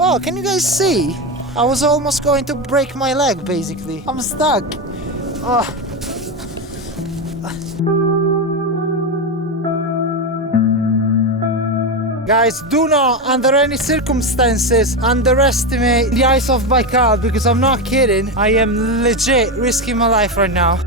Oh, can you guys see? I was almost going to break my leg, basically. I'm stuck. Oh. Guys, do not, under any circumstances, underestimate the ice of Baikal, because I'm not kidding. I am legit risking my life right now.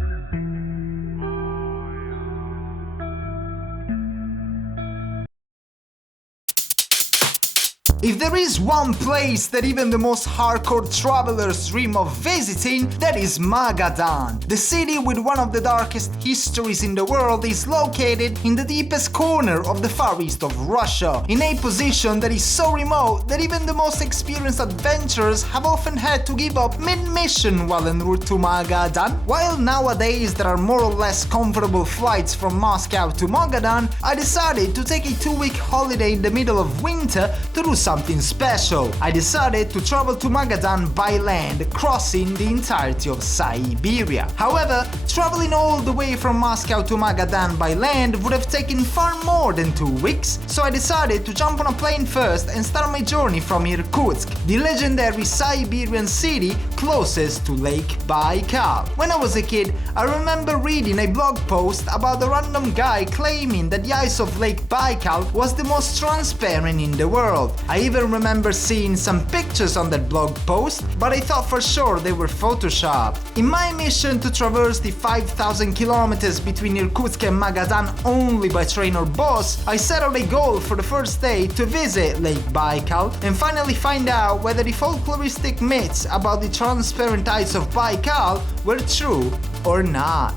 If there is one place that even the most hardcore travelers dream of visiting, that is Magadan. The city with one of the darkest histories in the world is located in the deepest corner of the far east of Russia, in a position that is so remote that even the most experienced adventurers have often had to give up mid-mission while en route to Magadan. While nowadays there are more or less comfortable flights from Moscow to Magadan, I decided to take a 2-week holiday in the middle of winter to do something special. I decided to travel to Magadan by land, crossing the entirety of Siberia. However, traveling all the way from Moscow to Magadan by land would have taken far more than 2 weeks, so I decided to jump on a plane first and start my journey from Irkutsk, the legendary Siberian city closest to Lake Baikal. When I was a kid, I remember reading a blog post about a random guy claiming that the ice of Lake Baikal was the most transparent in the world. I even remember seeing some pictures on that blog post, but I thought for sure they were photoshopped. In my mission to traverse the 5,000 kilometers between Irkutsk and Magadan only by train or bus, I set out a goal for the first day to visit Lake Baikal and finally find out whether the folkloristic myths about the transparent ice of Baikal were true or not.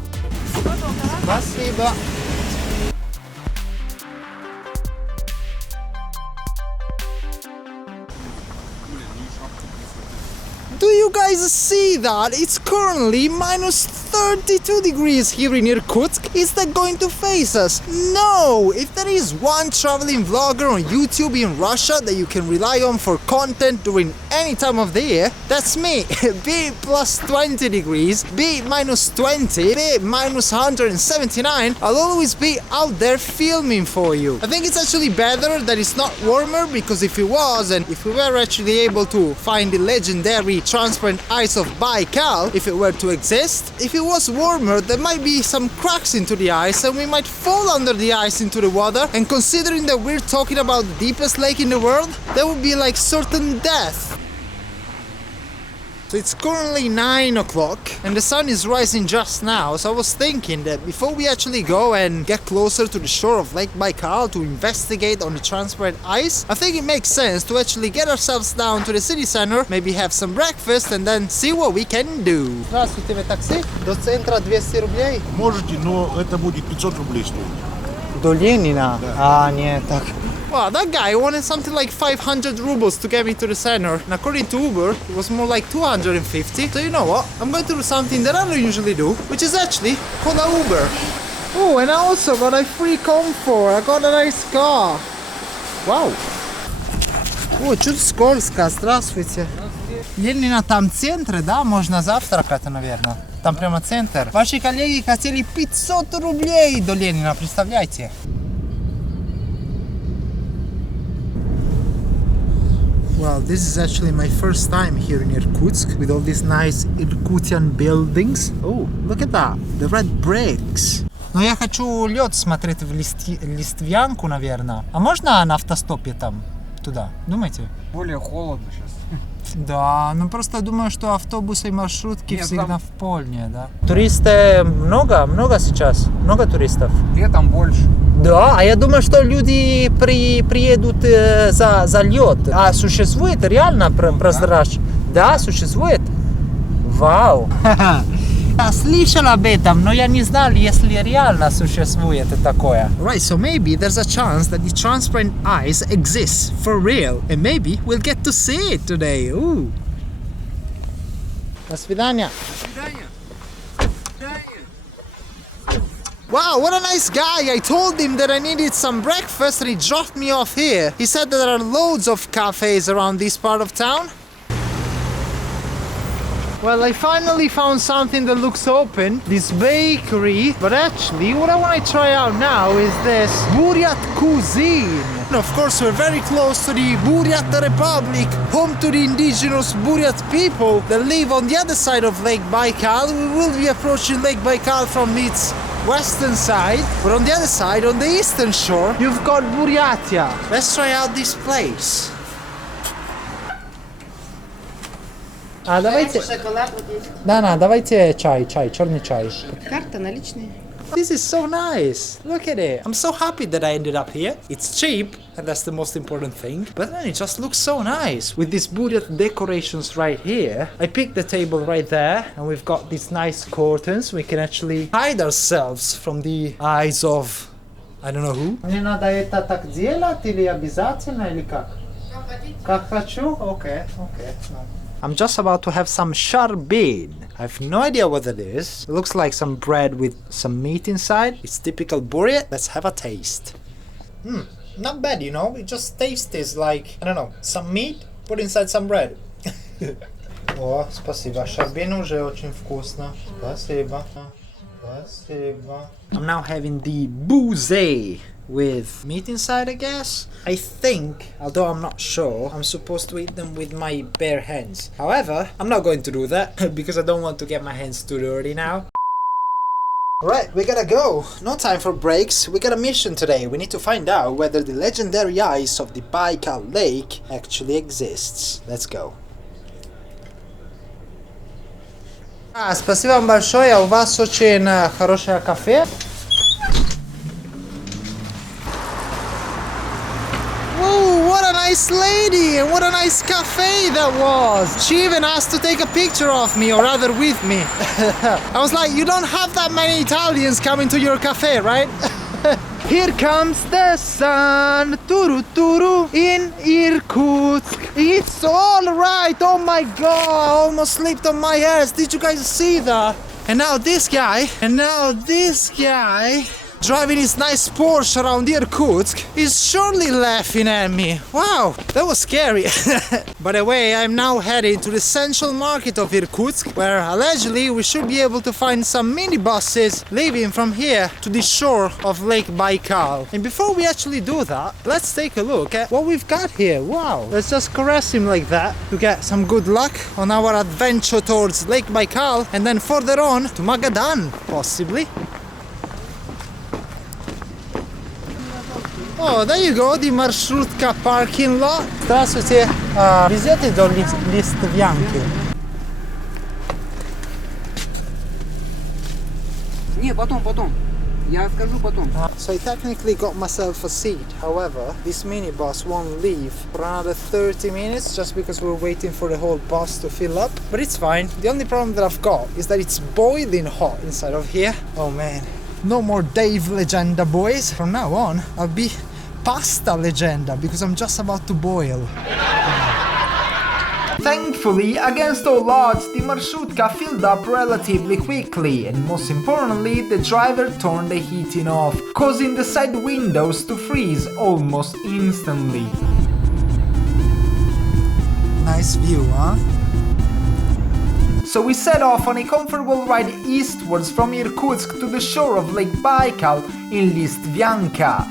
Спасибо. Do you guys see that? It's currently minus 32 degrees here in Irkutsk. Is that going to face us? No! If there is one traveling vlogger on YouTube in Russia that you can rely on for content during any time of the year, that's me. Be it plus 20 degrees, be it minus 20, be it minus 179, I'll always be out there filming for you. I think it's actually better that it's not warmer, because if it was, and if we were actually able to find the legendary transparent ice of Baikal, if it were to exist, if it was warmer, there might be some cracks into the ice and we might fall under the ice into the water, and considering that we're talking about the deepest lake in the world, that would be like certain death. So it's currently 9 o'clock and the sun is rising just now, so I was thinking that before we actually go and get closer to the shore of Lake Baikal to investigate on the transparent ice, I think it makes sense to actually get ourselves down to the city center, maybe have some breakfast and then see what we can do. Здравствуйте, вы такси? До центра 200 рублей? Можете, но это будет 500 рублей стоить. До Ленина? А, нет, так. Wow, that guy wanted something like 500 rubles to get me to the center, and according to Uber, it was more like 250. So you know what? I'm going to do something that I don't usually do, which is actually call a Uber. Oh, and I also got a free comfort. I got a nice car. Wow. О, чуть скользко. Здравствуйте. Ленина там центр, да? Можно завтракать, наверное. Там прямо центр. Ваши коллеги хотели 500 рублей до Ленина, представляете? Well, this is actually my first time here in Irkutsk with all these nice Irkutian buildings. Oh, look at that, the red bricks. Но я хочу лед смотреть в Листвянку, наверное. А можно на автостопе там, туда? Думаете? Более холодно сейчас. Да, ну просто думаю, что автобусы и маршрутки всегда там в полне, да. Туристов много сейчас? Много туристов? Летом больше. Да, а я думаю, что люди приедут за лед. А существует реально прозрачно? Да, существует? Вау! Я слышал об этом, но я не знал, если реально существует такое. Right, so maybe there's a chance that the transparent ice exists for real, and maybe we'll get to see it today. Ooh. До свидания. Wow, what a nice guy! I told him that I needed some breakfast and he dropped me off here. He said that there are loads of cafes around this part of town. Well, I finally found something that looks open, this bakery, but actually what I want to try out now is this Buryat cuisine. And of course, we're very close to the Buryat Republic, home to the indigenous Buryat people that live on the other side of Lake Baikal. We will be approaching Lake Baikal from its western side, but on the other side, on the eastern shore, you've got Buryatia. Let's try out this place. А давайте... Шоколад вот есть. Да, давайте чай, черный чай. Карта, наличные. This is so nice. Look at it. I'm so happy that I ended up here. It's cheap, and that's the most important thing. But then it just looks so nice. With these Buryat decorations right here. I picked the table right there, and we've got these nice curtains. We can actually hide ourselves from the eyes of... I don't know who. Мне надо это так делать или обязательно, или как? Как хочу? Okay. I'm just about to have some sharbin. I have no idea what it is. It looks like some bread with some meat inside. It's typical Buryat. Let's have a taste. Not bad, you know. It just tastes like, I don't know, some meat put inside some bread. О, спасибо. Шарбин уже очень вкусно. Спасибо. I'm now having the bouze with meat inside, I guess. I think, although I'm not sure, I'm supposed to eat them with my bare hands. However, I'm not going to do that because I don't want to get my hands too dirty now. Right, we gotta go. No time for breaks. We got a mission today. We need to find out whether the legendary ice of the Baikal Lake actually exists. Let's go. Спасибо вам большое. У вас очень хорошее кафе. What a nice lady, and what a nice cafe that was. She even asked to take a picture of me, or rather with me. I was like, you don't have that many Italians coming to your cafe, right? Here comes the sun, turu turu, in Irkutsk. It's all right. Oh my god, I almost slipped on my ass. Did you guys see that? And now this guy, driving his nice Porsche around Irkutsk is surely laughing at me. Wow, that was scary. By the way, I'm now heading to the central market of Irkutsk, where allegedly we should be able to find some minibuses leaving from here to the shore of Lake Baikal. And before we actually do that, let's take a look at what we've got here. Wow, let's just caress him like that to get some good luck on our adventure towards Lake Baikal and then further on to Magadan, possibly. Oh, there you go, the Marshrutka parking lot. Здравствуйте. Везете до Листвянки? Не, потом. Я скажу потом. So I technically got myself a seat. However, this minibus won't leave for another 30 minutes just because we're waiting for the whole bus to fill up. But it's fine. The only problem that I've got is that it's boiling hot inside of here. Oh man. No more Dave Legenda, boys. From now on, I'll be Pasta Legenda because I'm just about to boil. Thankfully, against all odds, the Marshrutka filled up relatively quickly, and most importantly, the driver turned the heating off, causing the side windows to freeze almost instantly. Nice view, huh? So we set off on a comfortable ride eastwards from Irkutsk to the shore of Lake Baikal in Listvyanka.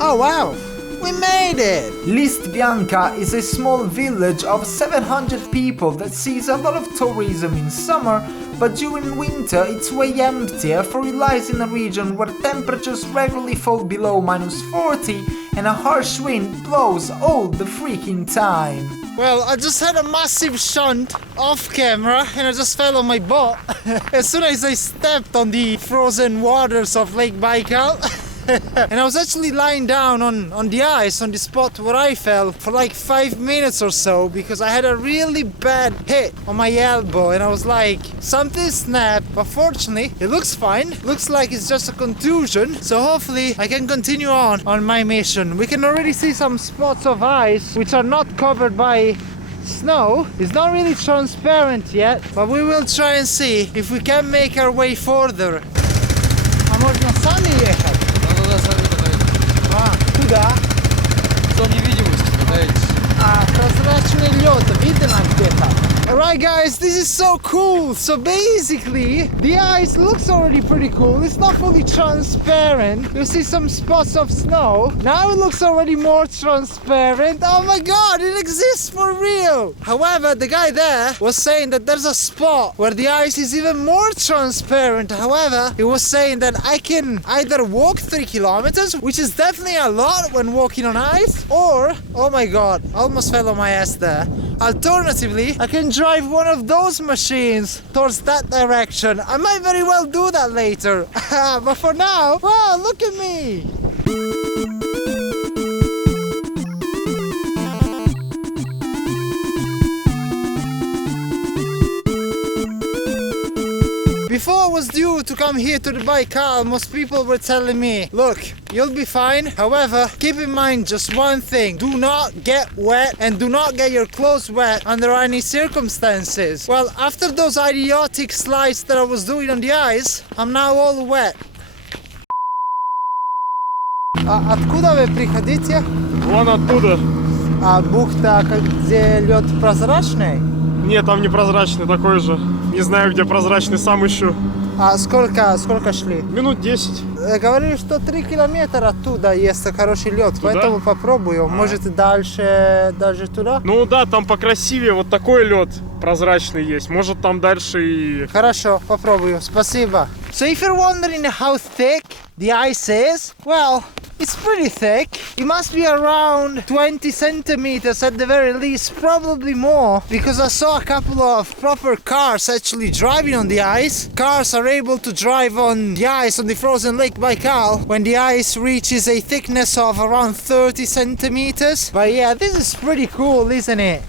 Oh wow! We made it! Listvyanka is a small village of 700 people that sees a lot of tourism in summer, but during winter it's way emptier, for it lies in a region where temperatures regularly fall below -40 and a harsh wind blows all the freaking time. Well, I just had a massive shunt off camera and I just fell on my butt as soon as I stepped on the frozen waters of Lake Baikal. And I was actually lying down on the ice on the spot where I fell for like 5 minutes or so because I had a really bad hit on my elbow and I was like, something snapped, but fortunately it looks fine. Looks like it's just a contusion, so hopefully I can continue on my mission. We can already see some spots of ice which are not covered by snow. It's not really transparent yet, but we will try and see if we can make our way further. А можно сами ехать? Куда? Зона невидимости, знаете. Прозрачный лед видно где-то? Right guys, this is so cool. So basically, the ice looks already pretty cool. It's not fully transparent. You see some spots of snow. Now it looks already more transparent. Oh my god, it exists for real. However, the guy there was saying that there's a spot where the ice is even more transparent. However, he was saying that I can either walk 3 kilometers, which is definitely a lot when walking on ice, or, oh my god, I almost fell on my ass there. Alternatively, I can drive one of those machines towards that direction. I might very well do that later. But for now, wow, look at me. Before I was due to come here to the Baikal, most people were telling me, look, you'll be fine. However, keep in mind just one thing. Do not get wet and do not get your clothes wet under any circumstances. Well, after those idiotic slides that I was doing on the ice, I'm now all wet. Откуда вы приходите? Вон оттуда. А бухта, где лед прозрачный? Нет, там непрозрачный такой же. Не знаю, где прозрачный, сам ищу. А сколько шли? Минут 10. Говорили, что 3 километра оттуда есть хороший лед, поэтому попробую. Может, дальше туда? Ну да, там покрасивее, вот такой лед прозрачный есть. Может, там дальше и... Хорошо, попробую. Спасибо. So if you're wondering how thick the ice is, well, it's pretty thick. It must be around 20 centimeters at the very least, probably more, because I saw a couple of proper cars actually driving on the ice. Cars are able to drive on the ice on the frozen Lake Baikal when the ice reaches a thickness of around 30 centimeters. But yeah, this is pretty cool, isn't it?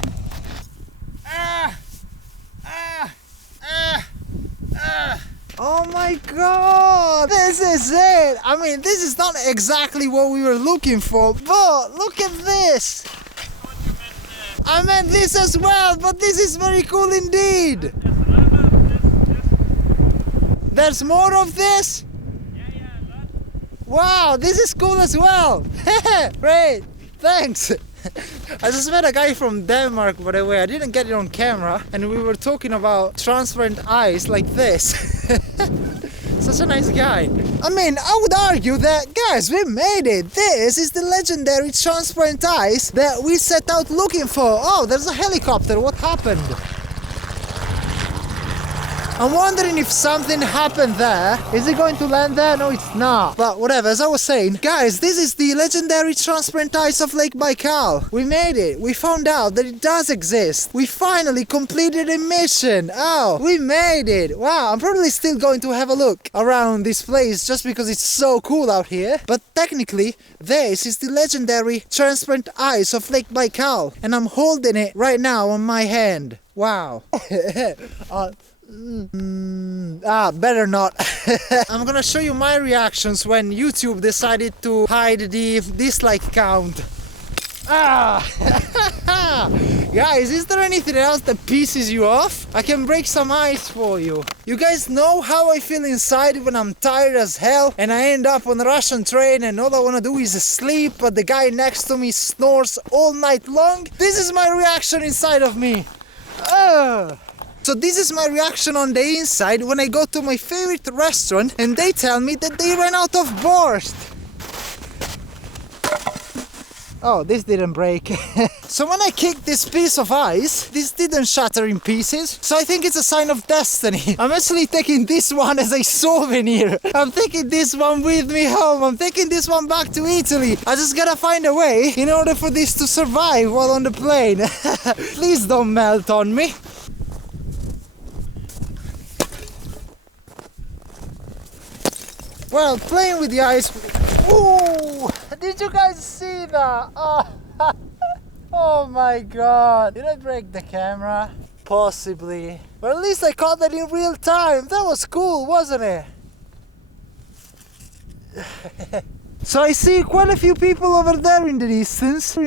Oh my god, this is it! I mean, this is not exactly what we were looking for, but look at this! I meant this as well, but this is very cool indeed! There's more of this? Wow, this is cool as well! Great, thanks! I just met a guy from Denmark, by the way. I didn't get it on camera, and we were talking about transparent ice like this. Such a nice guy. I mean, I would argue that, guys, we made it. This is the legendary transparent ice that we set out looking for. Oh, there's a helicopter. What happened? I'm wondering if something happened there. Is it going to land there? No, it's not. But whatever, as I was saying, guys, this is the legendary transparent ice of Lake Baikal. We made it. We found out that it does exist. We finally completed a mission. Oh, we made it. Wow, I'm probably still going to have a look around this place just because it's so cool out here. But technically, this is the legendary transparent ice of Lake Baikal. And I'm holding it right now on my hand. Wow. Better not. I'm gonna show you my reactions when YouTube decided to hide the dislike count. Guys, is there anything else that pisses you off? I can break some ice for you. You guys know how I feel inside when I'm tired as hell and I end up on a Russian train and all I wanna do is sleep, but the guy next to me snores all night long? This is my reaction inside of me. So this is my reaction on the inside when I go to my favorite restaurant and they tell me that they ran out of borscht. Oh, this didn't break. So when I kicked this piece of ice, this didn't shatter in pieces. So I think it's a sign of destiny. I'm actually taking this one as a souvenir. I'm taking this one with me home. I'm taking this one back to Italy. I just gotta find a way in order for this to survive while on the plane. Please don't melt on me. Well, playing with the ice. Ooh! Did you guys see that? Oh my god. Did I break the camera? Possibly. But at least I caught that in real time. That was cool, wasn't it? So I see quite a few people over there in the distance.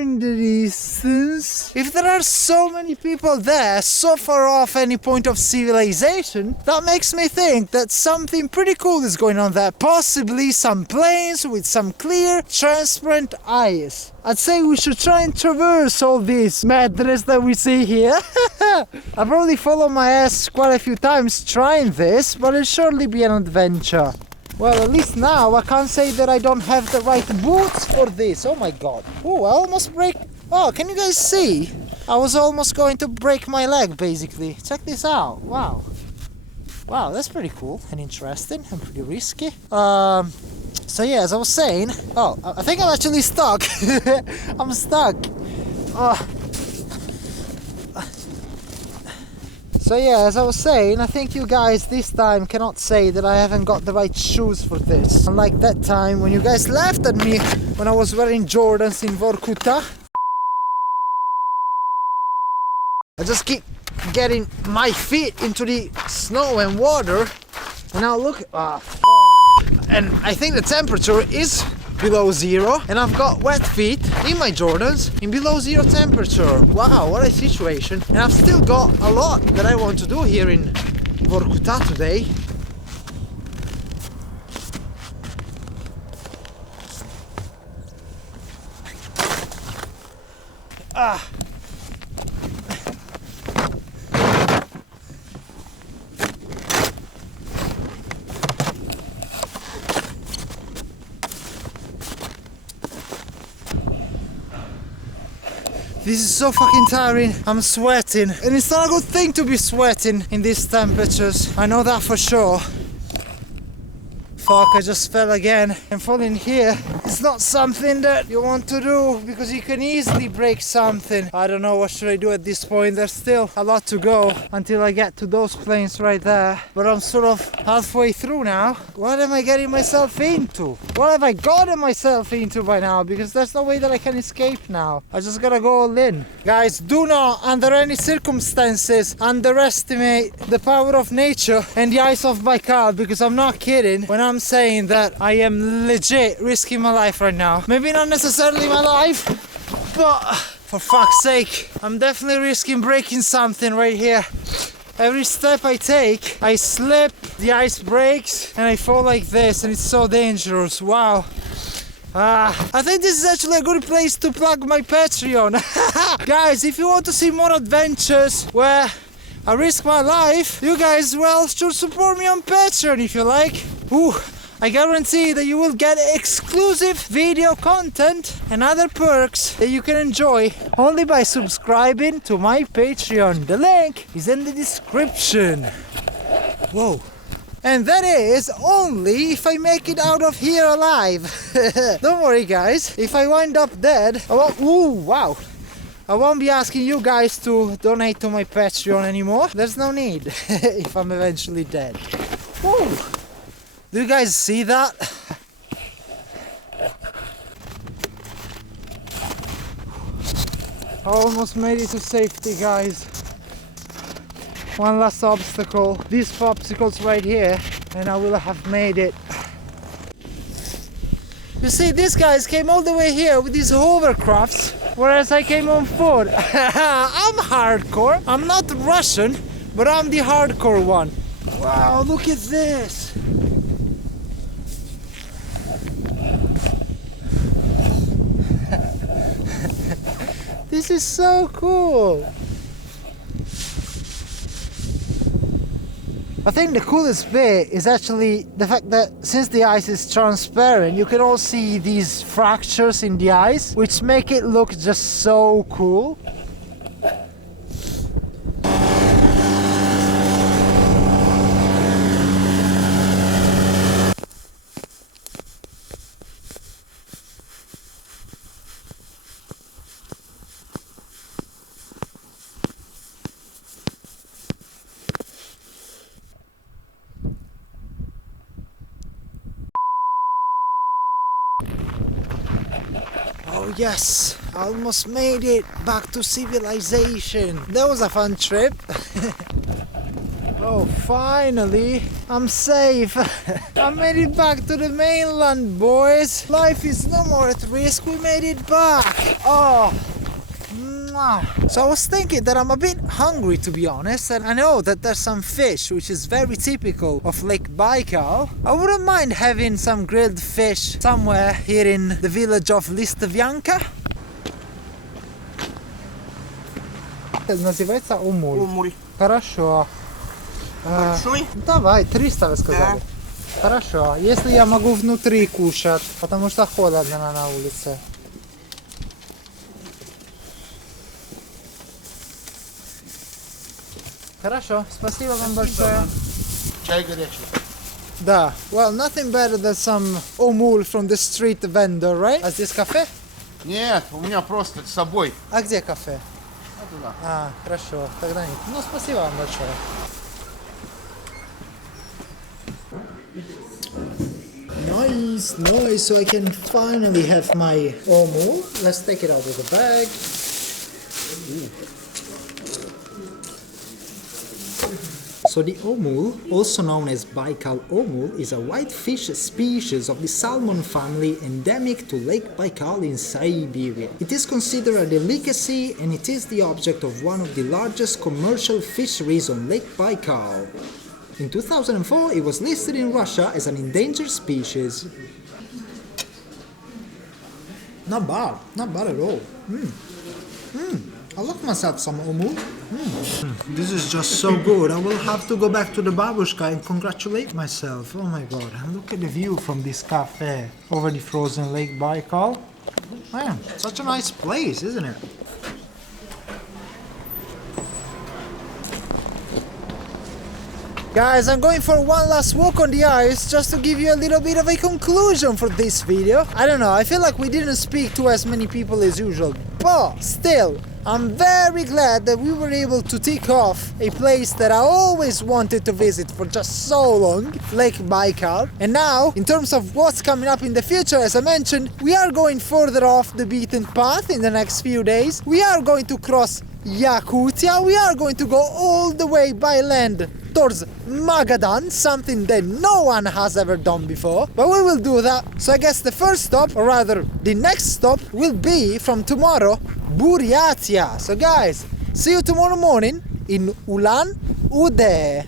If there are so many people there, so far off any point of civilization, that makes me think that something pretty cool is going on there. Possibly some planes with some clear, transparent eyes. I'd say we should try and traverse all this madness that we see here. I've already followed my ass quite a few times trying this, but it'll surely be an adventure. Well, at least now I can't say that I don't have the right boots for this. Oh my god. Oh, I almost break... Oh, can you guys see? I was almost going to break my leg, basically. Check this out. Wow. Wow, that's pretty cool and interesting and pretty risky. So yeah, as I was saying... Oh, I think I'm actually stuck. I'm stuck. So yeah, as I was saying, I think you guys this time cannot say that I haven't got the right shoes for this. Unlike that time when you guys laughed at me when I was wearing Jordans in Vorkuta. I just keep getting my feet into the snow and water. And now look, and I think the temperature is below zero, and I've got wet feet in my Jordans in below zero temperature. Wow, what a situation. And I've still got a lot that I want to do here in Vorkuta today. This is so fucking tiring. I'm sweating. And it's not a good thing to be sweating in these temperatures. I know that for sure. Fuck, I just fell again. And falling here is not something that you want to do because you can easily break something. I don't know, what should I do at this point? There's still a lot to go until I get to those planes right there. But I'm sort of halfway through now. What am I getting myself into? What have I gotten myself into by now? Because there's no way that I can escape now. I just gotta go all in. Guys, do not under any circumstances underestimate the power of nature and the ice of Baikal, because I'm not kidding when I'm saying that I am legit risking my life right now. Maybe not necessarily my life, but for fuck's sake, I'm definitely risking breaking something right here. Every step I take, I slip, the ice breaks, and I fall like this, and it's so dangerous. Wow. I think this is actually a good place to plug my Patreon. Guys, if you want to see more adventures where I risk my life, you guys, well, should support me on Patreon if you like. Ooh, I guarantee that you will get exclusive video content and other perks that you can enjoy only by subscribing to my Patreon. The link is in the description. Whoa. And that is only if I make it out of here alive. Don't worry, guys. If I wind up dead, I won't... Ooh, wow. I won't be asking you guys to donate to my Patreon anymore. There's no need if I'm eventually dead. Woo. Do you guys see that? I almost made it to safety, guys. One last obstacle. These popsicles right here, and I will have made it. You see, these guys came all the way here with these hovercrafts, whereas I came on foot. I'm hardcore. I'm not Russian, but I'm the hardcore one. Wow, look at this. This is so cool. I think the coolest bit is actually the fact that since the ice is transparent, you can all see these fractures in the ice, which make it look just so cool. Oh yes, I almost made it back to civilization. That was a fun trip. Oh, finally, I'm safe. I made it back to the mainland, boys. Life is no more at risk. We made it back. Oh. So I was thinking that I'm a bit hungry, to be honest, and I know that there's some fish which is very typical of Lake Baikal. I wouldn't mind having some grilled fish somewhere here in the village of Listovyanka. Называется умуль. Умуль. Хорошо. Большой? Давай, 300 вы сказали. Да. Хорошо. Если я могу внутри кушать, потому что холодно на улице. Хорошо, спасибо вам большое. Чай горячий. Да, well, nothing better than some omul from the street vendor, right? А здесь кафе? Нет, у меня просто с собой. А где кафе? Вот туда. А, хорошо, тогда нет. Ну, спасибо вам большое. Nice, nice. So I can finally have my omul. Let's take it out of the bag. So the omul, also known as Baikal omul, is a white fish species of the salmon family endemic to Lake Baikal in Siberia. It is considered a delicacy and it is the object of one of the largest commercial fisheries on Lake Baikal. In 2004, it was listed in Russia as an endangered species. Not bad at all. I love myself some omul. This is just so good. I will have to go back to the babushka and congratulate myself. Oh my god, and look at the view from this cafe over the frozen Lake Baikal. Man, such a nice place, isn't it? Guys, I'm going for one last walk on the ice just to give you a little bit of a conclusion for this video. I don't know, I feel like we didn't speak to as many people as usual, but still, I'm very glad that we were able to tick off a place that I always wanted to visit for just so long, Lake Baikal. And now, in terms of what's coming up in the future, as I mentioned, we are going further off the beaten path in the next few days. We are going to cross Yakutia, we are going to go all the way by land towards Magadan, something that no one has ever done before, but we will do that. So I guess the first stop, or rather the next stop, will be from tomorrow, Buryat. So guys, see you tomorrow morning in Ulan Ude.